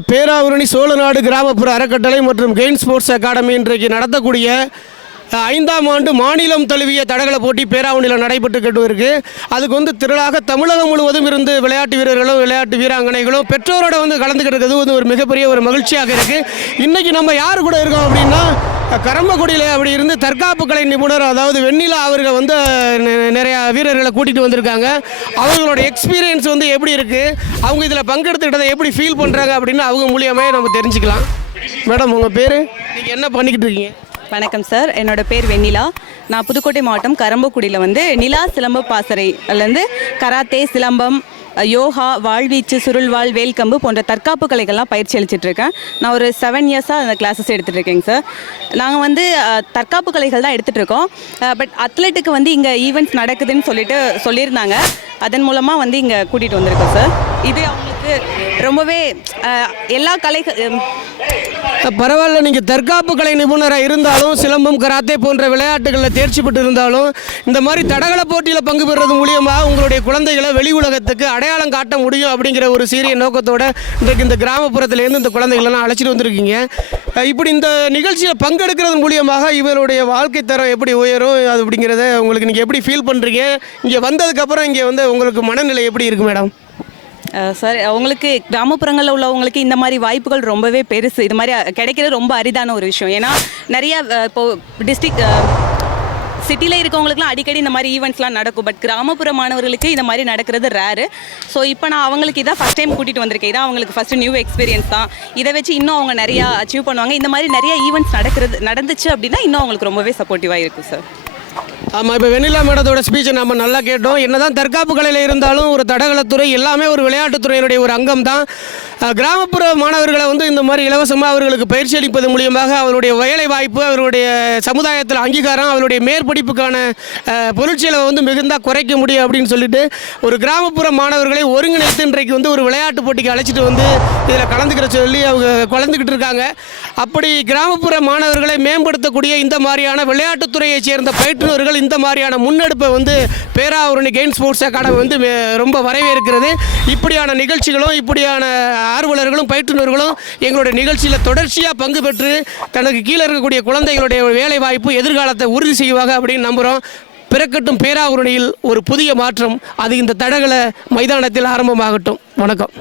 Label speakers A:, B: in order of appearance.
A: பேராவரணி பேராவூரணி சோழநாடு கிராமப்புற அறக்கட்டளை மற்றும் கெயின் ஸ்போர்ட்ஸ் அகாடமி இன்றைக்கு நடத்தக்கூடிய ஐந்தாம் ஆண்டு மாநிலம் தழுவிய தடகள போட்டி பேராவூரில் நடைபெற்றுக்கிட்டு இருக்கு அதுக்கு வந்து திரளாக தமிழகம் முழுவதும் இருந்து விளையாட்டு வீரர்களும் விளையாட்டு வீராங்கனைகளும் பெற்றோரோட வந்து கலந்துக்கிட்டு இருக்கிறது வந்து ஒரு மிகப்பெரிய ஒரு மகிழ்ச்சியாக இருக்கு. இன்னைக்கு நம்ம யார் கூட இருக்கோம் அப்படின்னா கரம்பக்குடியில் அப்படி இருந்து தற்காப்பு கலை நிபுணர் அதாவது வெண்ணிலா அவர்கள் வந்து நெ- நிறைய வீரர்களை கூட்டிகிட்டு வந்திருக்காங்க. அவங்களோட எக்ஸ்பீரியன்ஸ் வந்து எப்படி இருக்குது அவங்க இதில் பங்கெடுத்துக்கிட்டதை எப்படி ஃபீல் பண்ணுறாங்க அப்படின்னு அவங்க மூலியமாக நம்ம தெரிஞ்சுக்கலாம். மேடம் உங்கள் பேர்? நீங்கள் என்ன பண்ணிக்கிட்டு இருக்கீங்க?
B: வணக்கம் சார். என்னோட பேர் வெண்ணிலா. நான் புதுக்கோட்டை மாவட்டம் கரம்பக்குடியில் வந்து நிலா சிலம்ப பாசறைலேருந்து கராத்தே சிலம்பம் யோகா வாழ்வீச்சு சுருள்வாள் வேல்கம்பு போன்ற தற்காப்பு கலைகள்லாம் பயிற்சி அளிச்சிட்ருக்கேன் நான் ஒரு செவன் இயர்ஸாக அந்த கிளாஸஸ் எடுத்துகிட்டு இருக்கேங்க சார். நாங்கள் வந்து தற்காப்பு கலைகள் தான் எடுத்துகிட்டு இருக்கோம். பட் அத்லெட்டுக்கு வந்து இங்கே ஈவெண்ட்ஸ் நடக்குதுன்னு சொல்லிட்டு சொல்லியிருந்தாங்க. அதன் மூலமாக வந்து இங்கே கூட்டிகிட்டு வந்திருக்கோம் சார். இது அவங்களுக்கு ரொம்பவே எல்லா கலை
A: பரவாயில்ல நீங்கள் தற்காப்பு கலை நிபுணராக இருந்தாலும் சிலம்பம் கராத்தே போன்ற விளையாட்டுகளில் தேர்ச்சி பெற்று இருந்தாலும் இந்த மாதிரி தடகள போட்டியில் பங்கு பெறுறது மூலியமாக உங்களுடைய குழந்தைகளை வெளி உலகத்துக்கு அடையாளம் காட்ட முடியும் அப்படிங்கிற ஒரு சீரிய நோக்கத்தோட இன்றைக்கு இந்த கிராமப்புறத்துலேருந்து இந்த குழந்தைகளெல்லாம் அழைச்சிட்டு வந்திருக்கீங்க. இப்படி இந்த நிகழ்ச்சியில் பங்கெடுக்கிறது மூலியமாக இவருடைய வாழ்க்கை தரம் எப்படி உயரும் அது அப்படிங்கிறத உங்களுக்கு நீங்கள் எப்படி ஃபீல் பண்ணுறீங்க இங்கே வந்ததுக்கப்புறம் இங்கே வந்து உங்களுக்கு மனநிலை எப்படி இருக்குது மேடம்
B: சார் அவங்களுக்கு கிராமப்புறங்களில் உள்ளவங்களுக்கு இந்த மாதிரி வாய்ப்புகள் ரொம்பவே பெருசு. இது மாதிரி கிடைக்கிறது ரொம்ப அரிதான ஒரு விஷயம். ஏன்னா நிறைய இப்போது இப்போ டிஸ்ட்ரிக்ட் சிட்டியில் இருக்கவங்களுக்குலாம் அடிக்கடி இந்த மாதிரி ஈவெண்ட்ஸ்லாம் நடக்கும். பட் கிராமப்புற மாணவர்களுக்கு இந்த மாதிரி நடக்கிறது ரேரு ஸோ இப்போ நான் அவங்களுக்கு இதான் ஃபஸ்ட் டைம் கூட்டிகிட்டு வந்திருக்கேன். இதான் அவங்களுக்கு ஃபஸ்ட்டு நியூ எக்ஸ்பீரியன்ஸ் தான். இதை வச்சு இன்னும் அவங்க நிறையா அச்சீவ் பண்ணுவாங்க. இந்த மாதிரி நிறைய ஈவெண்ட்ஸ் நடக்கிறது நடந்துச்சு அப்படின்னா இன்னும் அவங்களுக்கு ரொம்பவே சப்போர்ட்டிவாக இருக்கும் சார்
A: ஆமாம் இப்போ வெண்ணிலா மேடத்தோட ஸ்பீச்சை நம்ம நல்லா கேட்டோம். என்னதான் தற்காப்பு கலையில் இருந்தாலும் ஒரு தடகளத்துறை எல்லாமே ஒரு விளையாட்டுத்துறையினுடைய ஒரு அங்கம் தான் கிராமப்புற மாணவர்களை வந்து இந்த மாதிரி இலவசமாக அவர்களுக்கு பயிற்சி அளிப்பது மூலியமாக அவருடைய வேலை வாய்ப்பு அவருடைய சமுதாயத்தில் அங்கீகாரம் அவருடைய மேற்படிப்புக்கான பொருட்செலவை வந்து மிகுந்தா குறைக்க முடியும் அப்படின்னு சொல்லிட்டு ஒரு கிராமப்புற மாணவர்களை ஒருங்கிணைத்து இன்றைக்கு வந்து ஒரு விளையாட்டு போட்டிக்கு அழைச்சிட்டு வந்து இதில் கலந்துக்கிற சொல்லி அவங்க கலந்துக்கிட்டு இருக்காங்க. அப்படி கிராமப்புற மாணவர்களை மேம்படுத்தக்கூடிய இந்த மாதிரியான விளையாட்டுத்துறையைச் சேர்ந்த பயிற்றுநர்கள் இந்த மாதிரியான முன்னெடுப்பை வந்து பேராவூரணி கெயின் ஸ்போர்ட்ஸ் அகாடமி வந்து ரொம்ப வரவேற்கிறது. இப்படியான நிகழ்ச்சிகளும் இப்படியான ஆர்வலர்களும் பயிற்றுநர்களும் எங்களுடைய நிகழ்ச்சியில் தொடர்ச்சியாக பங்கு பெற்று தனக்கு கீழே இருக்கக்கூடிய குழந்தைகளுடைய வேலை வாய்ப்பு எதிர்காலத்தை உறுதி செய்வாங்க அப்படின்னு நம்புகிறோம் பிறக்கட்டும் பேராவூரணியில் ஒரு புதிய மாற்றம் அது இந்த தடகள மைதானத்தில் ஆரம்பமாகட்டும். வணக்கம்.